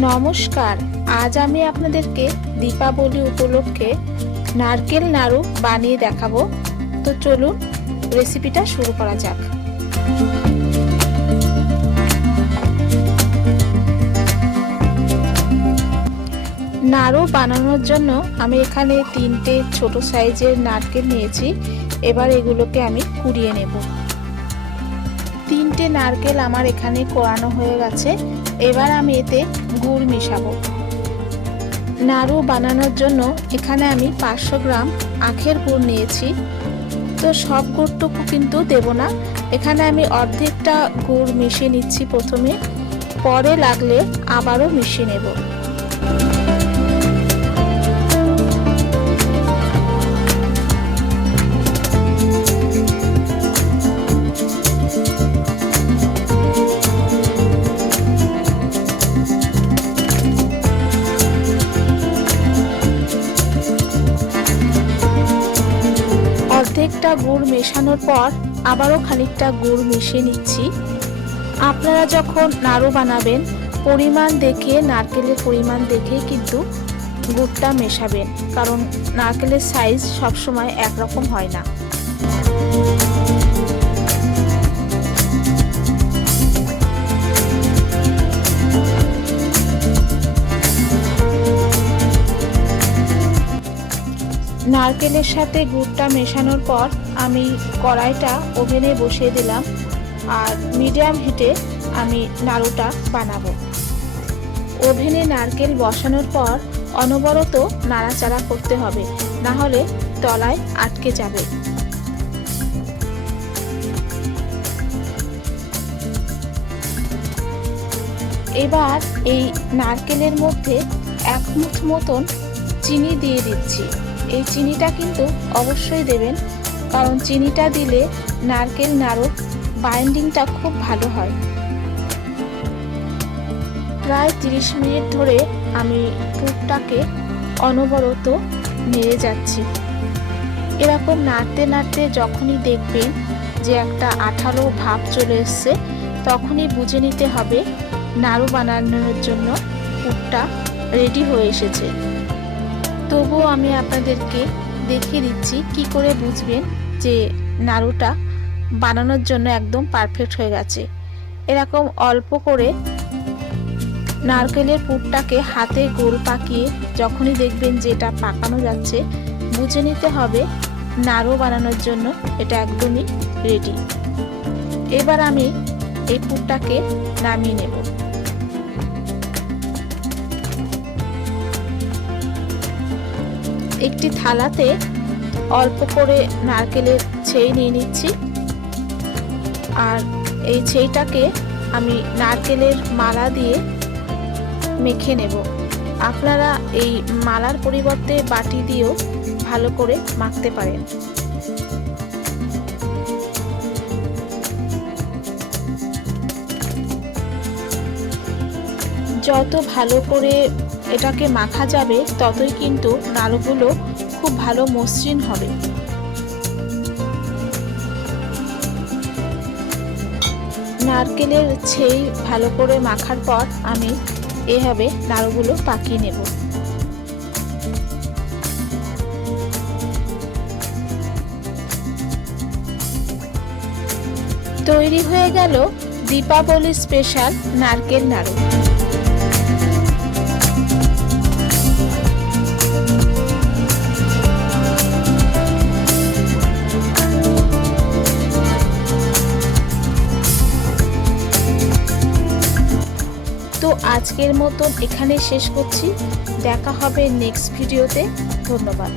নমস্কার, আজ আমি আপনাদেরকে দীপাবলি উপলক্ষে নারকেল নাড়ু বানিয়ে দেখাবো। তো চলুন রেসিপিটা শুরু করা যাক। নাড়ু বানানোর জন্য আমি এখানে 3টে ছোট সাইজের নারকেল নিয়েছি। এবার এগুলোকে আমি কুড়িয়ে নেব। 3টে নারকেল আমার এখানে কোড়ানো হয়ে গেছে। এবার আমি এতে গুড় মিশাবো। নাড়ু বানানোর জন্য এখানে আমি 500 গ্রাম আখের গুড় নিয়েছি। তো সব গুড়টুকু কিন্তু দেব না, এখানে আমি অর্ধেকটা গুড় মিশিয়ে নিচ্ছি প্রথমে, পরে লাগলে আবারও মিশিয়ে নেব। অর্ধেকটা গুড় মেশানোর পর আবারও খানিকটা গুড় মিশিয়ে নিচ্ছি। আপনারা যখন নাড়ু বানাবেন পরিমাণ দেখে, নারকেলের পরিমাণ দেখে কিন্তু গুড়টা মেশাবেন, কারণ নারকেলের সাইজ সবসময় একরকম হয় না। নারকেলের সাথে গুড়টা মেশানোর পর আমি কড়াইটা ওভেনে বসিয়ে দিলাম, আর মিডিয়াম হিটে আমি নাড়ুটা বানাবো। ওভেনে নারকেল বসানোর পর অনবরত নাড়াচাড়া করতে হবে, না হলে তলায় আটকে যাবে। এবার এই নারকেলের মধ্যে 1 মুঠো মতন চিনি দিয়ে দিচ্ছি। এই চিনিটা কিন্তু অবশ্যই দেবেন, কারণ চিনিটা দিলে নারকেল নাড়ুর বাইন্ডিংটা খুব ভালো হয়। প্রায় 30 মিনিট ধরে আমি পুরটাকে অনবরত নেড়ে যাচ্ছি। এরকম নাড়তে নাড়তে যখনই দেখবেন যে একটা আঠালো ভাব চলে এসছে, তখনই বুঝে নিতে হবে নাড়ু বানানোর জন্য পুরটা রেডি হয়ে এসেছে। তবুও আমি আপনাদেরকে দেখিয়ে দিচ্ছি কি করে বুঝবেন যে নাড়ুটা বানানোর জন্য একদম পারফেক্ট হয়ে গেছে। এরকম অল্প করে নারকেলের পুরটাকে হাতে গোল পাকিয়ে যখনই দেখবেন যে এটা পাকানো যাচ্ছে, বুঝে নিতে হবে নাড়ু বানানোর জন্য এটা একদমই রেডি। এবার আমি এই পুরটাকে নামিয়ে নেব। একটি থালাতে অল্প করে নারকেলের ছেই নিয়ে নিচ্ছি, আর এই ছেইটাকে আমি নারকেলের মালা দিয়ে মেখে নেব। আপনারা এই মালার পরিবর্তে বাটি দিয়েও ভালো করে মাখতে পারেন। যত ভালো করে এটাকে মাখা যাবে ততই কিন্তু নাড়ুগুলো খুব ভালো মসৃণ হবে। নারকেলের ছেই ভালো করে মাখার পর আমি এভাবে নাড়ুগুলো পাকিয়ে নেব। তৈরি হয়ে গেল দীপাবলি স্পেশাল নারকেল নাড়ু। তো আজকের মতন এখানে শেষ করছি, দেখা হবে নেক্সট ভিডিওতে। ধন্যবাদ।